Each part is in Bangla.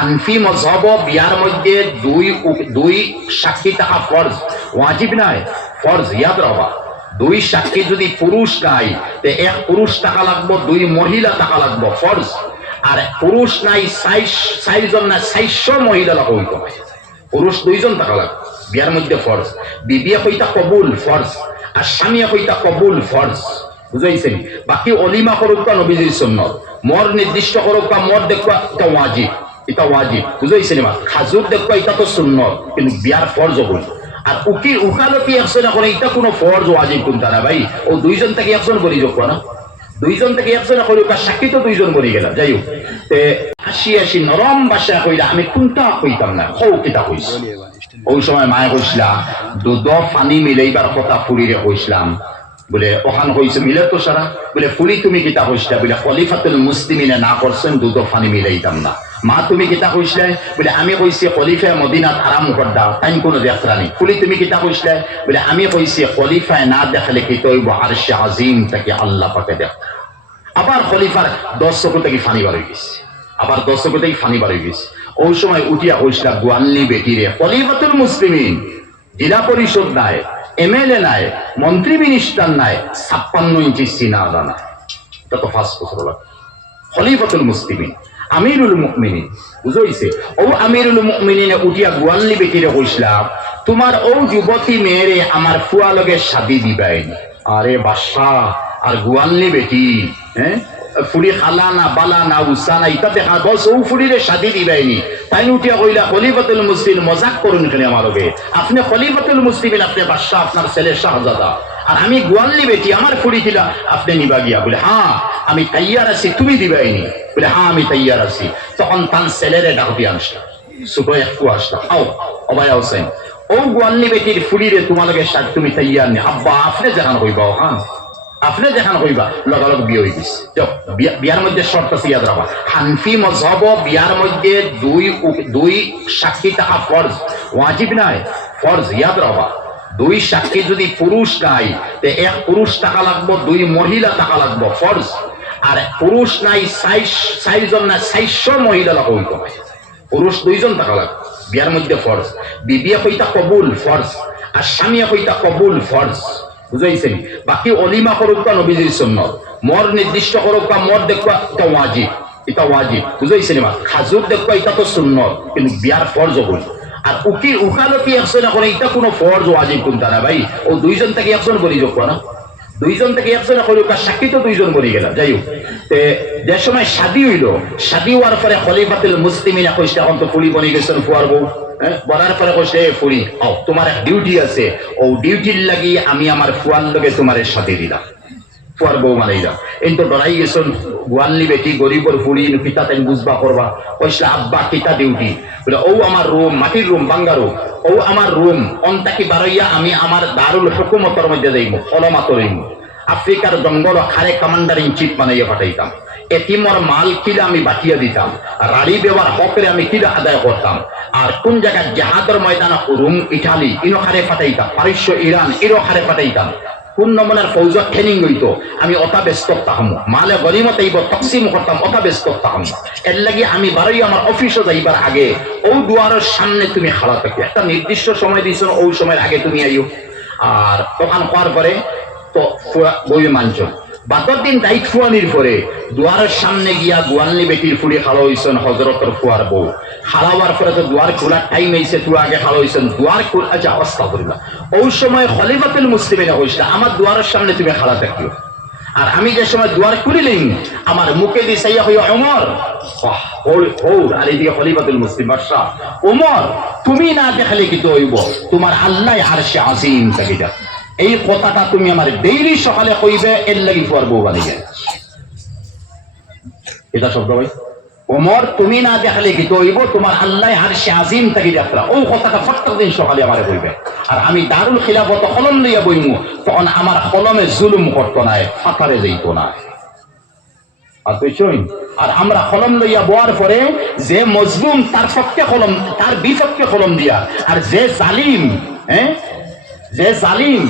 হানফি মযহব বিয়ার মধ্যে দুই সাক্ষী থাকা ফরজ, ওয়াজিব নাই, ফরজ। ইয়াদ রাখবা, দুই সাক্ষী যদি পুরুষ নাই তে এক পুরুষ টাকা লাগবো, দুই মহিলা টাকা লাগবো, ফরজ। আর পুরুষ নাই, ৬ জন না ৬০০ মহিলা লাগো হইতো, পুরুষ ২ জন টাকা লাগবে বিয়ার মধ্যে, ফরজ। বিবিয়া কইতা কবুল, ফরজ। আর স্বামীয়া কইতা কবুল, ফরজ। বুঝাইছেন? বাকি অলিমা করুক বা নবীজির সুন্নাত, মর নির্দিষ্ট করুক বা মর দেখবা, এটা ওয়াজিব, এটা ওয়াজিব। বুঝাইছেন? বা খাজুর দেখবা, এটা তো সুন্নাত, কিন্তু বিয়ার ফরজ বলি। আর উকালতি একজনে করে, এটা কোনো ফরজ ওয়াজিব কোনটা না ভাই। ও ২ জন থেকে একজন বলি যোগ না, ২ জন থেকে একজনে করি, সাক্ষী তো ২ জন বলি গেলাম। যাই হোক, আসি নরম বাসা কইলা, আমি কোনটা কইতাম না, হৌ কিতা কইছি। ওই সময় মায়ে কইসলা দুধ পানি মিলাইবার কথা ফুরিরে কইসলাম, বলে ওখান কইছে মিলে তো সারা, বলে ফুরি তুমি কিতা কইসলা, বলে খলিফাতুল মুসলিমিনে না করছেন দুধ পানি মিলাইতাম না। মা তুমি কিতা কইসলে, বলে আমি কইছি খলিফায়ে মদিনাত আরাম করদা, তাই কোনো দেখরানি। ফুলি তুমি কিতা কইসলে, বলে আমি কইছি খলিফায় না দেখলে কি তৈব আরশে আজিম তাকে আল্লাহ পাকে দেখ। আবার খলিফার ১০ চকু থেকে ফানি বার হয়ে গেছে, আবার ১০ চকু থেকে ফানি বার হয়ে গেছে। ওই সময় উঠিয়া কইসলা গোয়াল্লি বেটিরে, খলিফাতুল মুসলিমিন, জেলা পরিষদ নাই, এমএলএ নাই, মন্ত্রী মিনিস্টার নাই, ৫৬ ইঞ্চি সিনা দানা, এটা তো ফার্স্ট বছর লাগে। খলিফাতুল মুসলিমিন, আমিরুল মুমিনিন, বুঝাইছে? ও আমিরুল মুমিনিনে উঠিয়া গোয়াল্লি বেটিরে কইসলা, তোমার ও যুবতী মেয়েরে আমার ফুয়া লগে শাদি দিবাইনি। আরে বাদশা, আর গোয়াল্লি বেটি, হ্যাঁ, ফুরি খালা না বালা না উসা না, ইটা দেখা বস ও ফুরিরে শাদি দিবাইনি। তাই উঠিয়া কইলা খলিফাতুল মুসলিম, মজাক করুন কেন আমার লগে? আপনি খলিফাতুল মুসলিমিন, আপনি বাদশা, আপনার ছেলে শাহজাদা, আর আমি গোয়াল্লি বেটি, আমার ফুরি খিলা আপনি নিবা গিয়া। বলে হ্যাঁ আমি তৈয়ার আছি, তুমি দিবাইনি? বলে হ্যাঁ আমি তৈয়ার আছি। তখন তার ছেলেরে ডাক দিয়ে আসলাম, ছোট একটু আসলাম, আও অবায়া হোসেন, ও গোয়াল্লি বেটির ফুরিরে তোমাকে তুমি তৈয়ার নি? আব্বা আপনি যেখান কইবা, হ্যাঁ আপনি যেখান কইবা, লগালগ বিয়ে হয়ে গেছে। বিয়ার মধ্যে শর্ত আছে, ইয়াদ রাখবা, হানফি মযহব বিয়ার মধ্যে দুই সাক্ষী থাকা ফরজ, ওয়াজিব নাই, ফরজ। ইয়াদ রাখবা, দুই সাক্ষী যদি পুরুষ নাই তে এক পুরুষ টাকা লাগবো, দুই মহিলা টাকা লাগবো, ফরজ। আর পুরুষ নাই, ৬ জন না ৬০০ মহিলা লাগো হইতো, পুরুষ ২ জন টাকা লাগবে বিয়ার মধ্যে, ফরজ। বিবিয়া কইতা কবুল, ফরজ। আর স্বামীয়া কইতা কবুল, ফরজ। বুঝাইছেন? বাকি অলিমা করুক বা নবীজির সুন্নাত, মর নির্দিষ্ট করুক বা মর দেখবা, এটা ওয়াজিব, এটা ওয়াজিব। বুঝাইছেন? বা খাজুর দেখবা, এটা তো সুন্নাত, কিন্তু বিয়ার ফরজ বলি। আর উকালতি একজনে করে, এটা কোনো ফরজ ওয়াজিব কোনটা না ভাই। ও ২ জন থেকে একজন বলি যোগ না, ২ জন থেকে একজনে করি, সাক্ষী তো ২ জন বলি গেলাম। যাই হোক, যে সময় শাদি হইল, শাদি হওয়ার পরে খলিফাতুল মুসলিমিন কইছে, এখন তো ফুলি বনি গেছেন ফুয়ার বউ, বলার পরে কইছে ফুরি, তোমার এক ডিউটি আছে, ও ডিউটির লাগি আমি আমার ফুয়ার লগে তোমার সাথে দিলাম, ফুয়ার বউ মানাইলাম। এই তো ডরাই গেছেন গোয়াল্লি বেটি, গরিবর ফুড়ি, পিতা তাই বুঝবা করবা। কইসলা আব্বা কিতা ডিউটি? বলে ও আমার রুম, মাটির রুম, বাঙ্গা রুম, ও আমার রুম অন্তাকি বারইয়া আমি আমার দারুল হুকুমতর মধ্যে যাইব, ফলমাত রইব। আফ্রিকার জঙ্গল খারে কমান্ডার ইন চিফ বানাইয়া পাঠাইতাম। এতিমর মাল কিলা আমি বাটিয়া দিতাম, রাড়ি বেবার হকরে আমি কিলা আদায় করতাম। আর কোন জায়গায় জাহাদের ময়দান, রুম ইটালি ইনো খারে পাঠাইতাম, পারস্য ইরান ইনো খারে পাঠাইতাম। কোন নমুনার ফৌজত ট্রেনিং হইতো, আমি অতা ব্যস্ত থাকতাম, মালে গরিমত আইব তকসিম করতাম, অতা ব্যস্ত থাকতাম। এর লাগি আমি বারই আমার অফিসে যাইবার আগে ও দুয়ারের সামনে তুমি খাড়া থাকি, একটা নির্দিষ্ট সময় দিয়েছ, ওই সময়ের আগে তুমি আইও। আর তখন হওয়ার পরে তো বই মানছ, বাদর দিন দায়িত্ব ফুয়ানির পরে দুয়ারের সামনে গিয়া গোয়াল্লি বেটির ফুড়ি খালো হইছেন হজরতর ফুয়ার বউ। খালাবার পরে তো দুয়ার খোলার টাইম হয়েছে, তুই আগে খালো হইছেন দুয়ার খোলা, আচ্ছা অবস্থা করিলা। ওই সময় খলিফাতুল মুসলিমিনে কইছিল, আমার দুয়ারের সামনে তুমি খালা থাকিও। আর আমি যে সময় দুয়ার খুলিলেন, আমার মুখে দিয়ে সাইয়া হইয়া ওমর, আর এদিকে খলিফাতুল মুসলিম বাদশা, ওমর তুমি না দেখালে কি তো হইব, তোমার আল্লাহ আরশে আজিম থাকি যা। এই কথাটা তুমি আমার ডেইলি সকালে কইবে, এর লাগি ফুয়ার বউ বানি যায়। এটা শব্দ ভাই, ওমর তুমি না দেখালে কি তো হইব, তোমার আল্লাহ আরশে আজিম থাকি যাত্রা। ও কথাটা প্রত্যেক দিন সকালে আমার কইবে। আর আমি দারুল খিলাফত কলম লইয়া বইমু, তখন আমার কলমে জুলুম করতো না, ফাতারে যাইত না। আর বুঝছই, আর আমরা কলম লইয়া বোয়ার পরে যে মজলুম তার পক্ষে কলম, তার বিপক্ষে কলম দিয়া, আর যে জালিম, যে জালিম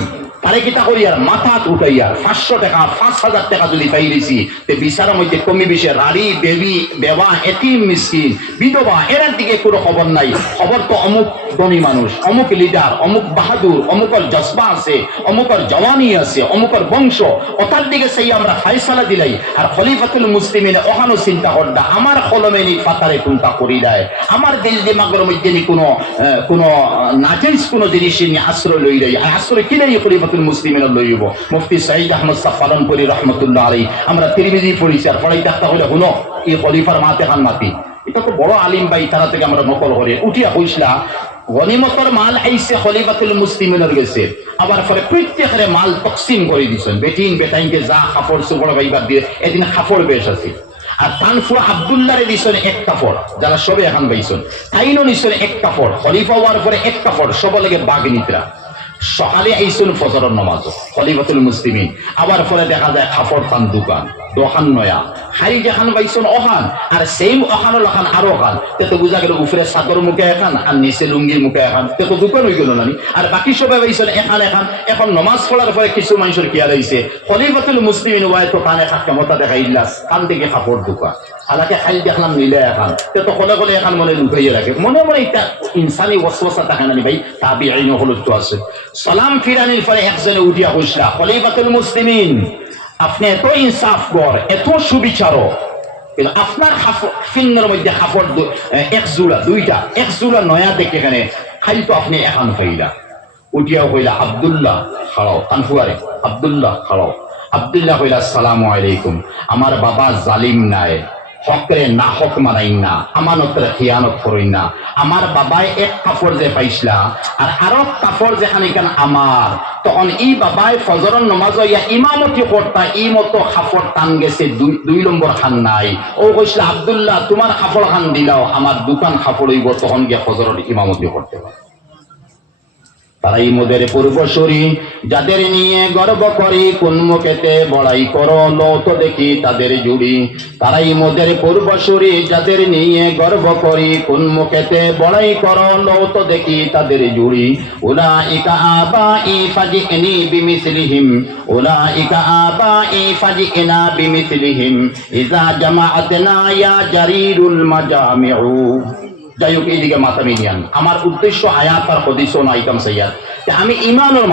তারে কিতা করি আর মাথাত উঠাইয়ার 500 টাকা 5000 টাকা যদি পাই দিছি তে বিচারের মধ্যে কমি বেশি রাড়ি বেবি বেবা এতিম মিসকিন বিধবা এর দিকে কোনো খবর নাই। খবর তো অমুক ধনী মানুষ, অমুক লিডার, অমুক বাহাদুর, অমুকর জজবা আছে, অমুকর জওয়ানি আছে, অমুকর বংশ, ওটার দিকে সেই আমরা ফায়সালা দিলাই। আর খলিফাতুল মুসলিমিন ওখানো চিন্তা করদা আমার কলমে নি পাতারে কোনটা করি দেয়, আমার দিল দিমাগের মধ্যে নি কোনো নাজাইজ কোনো জিনিস নিয়ে আশ্রয় লই দেয়। আর আশ্রয় কি নাই খলিফাতুল মুসলিমিন লইব। মুফতি সাইদ আহমদ সাহ পালনপুরি রহমতুল্লাহ আলাইহি আমরা তিরমিজি পড়িছি আর পড়াই দেখতে হলে হুনো এই খলিফার মাতে খান মাতি, এটা তো বড় আলিম ভাই, তারা থেকে আমরা নকল করি। উঠিয়া কইসলা গনিমতর মাল আইছে খলিফাতুল মুসলিমিনের গেছে, আবার পরে প্রত্যেকের মাল তকসিম করে দিছেন। বেটিন বেটাইনকে যা কাপড় চোপড় বাইবার দিয়ে এদিন কাপড় বেশ আছে। আর তানফুর আব্দুল্লাহরে দিছেন এক কাপড়, যারা সবে এখন পাইছেন তাইনও নিছেন এক কাপড়। খলিফা হওয়ার পরে এক কাপড় সব লাগে বাঘ নিতরা। সকালে আইসুন ফজরের নামাজ খলিফাতুল মুসলিমিন, আবার পরে দেখা যায় কাপড় তান দোকান নয়া খাই যেখান পাইছেন ওখান, আর সেম ওখান ওখান আরো ওখান, তে তো বুঝা গেল উপরে চাদর মুখে এখান আর নিচে লুঙ্গির মুখে এখান, তে তো দোকান হয়ে গেল না। আর বাকি সবাই পাইছেন এখান এখান। এখন নমাজ পড়ার পরে কিছু মানুষের কি আলাইছে খলিফাতুল মুসলিমিন ওয়াই তো কানে ক্ষমতা দেখা ইল্লাস কান থেকে কাপড় দোকান হালাকে খাই দেখলাম নিলে এখন, তে তো কলে কলে এখন মনে লুকাইয়ে রাখে। মনে মনে এটা ইনসানি ওয়াসওয়াসা থাকে না ভাই, তাবিঈন হলো তো আছে। সালাম ফিরানির পরে একজনে উঠিয়া কইসলা খলিফাতুল মুসলিমিন আপনি এত ইনসাফ কর, এত সুবিচারক, কিন্তু আপনার ফিন্নের মধ্যে কাপড় এক জোড়া দুইটা, এক জোড়া নয়া দেখে এখানে খালি তো আপনি এখন ফাইলা। উঠিয়াও কইলা আব্দুল্লাহ খাড়াও, কানফুয়ারে আব্দুল্লাহ খাড়াও। আব্দুল্লাহ কইলা আসসালামু আলাইকুম, আমার বাবা জালিম নাই, হকরে না হক মানাই না, আমানতের খিয়ানত করেন না। আমার বাবাই এক কাপড় যে পাইছিলা আর আরো কাপড় যেখানে কেন আমার, তখন ই বাবাই ফজরের নামাজ ইয়া ইমামতি করতা, ই মতো কাপড় টান গেছে দুই নম্বর খান নাই। ও কইছিলা আব্দুল্লাহ তোমার কাপড় খান দিলাও, আমার দোকান কাপড় হইব, তখন গিয়া ফজরের ইমামতি করতে পারে। তারাই মোদের পূর্বসূরি, যাদের নিয়ে গর্ব করি, কোন মুখেতে বড়াই করো লত দেখি তাদের জুড়ি। তারাই মোদের পূর্বসূরি, যাদের নিয়ে গর্ব করি, কোন মুখেতে বড়াই করো লত দেখি তাদের জুড়ি। উলাইকা আবাই ফাজিনি বিমিসলিহিম, উলাইকা আবাই ফাজিনা বিমিসলিহিম, ইযা জামাআতনা ইয়া জারিরুল মাজামিউ। যাই হোক, এইদিকে মাথা মিলিয়ান। আমার উদ্দেশ্য আয়াত আর হাদিস না আইতাম সাইয়াদ, আমি ইমানের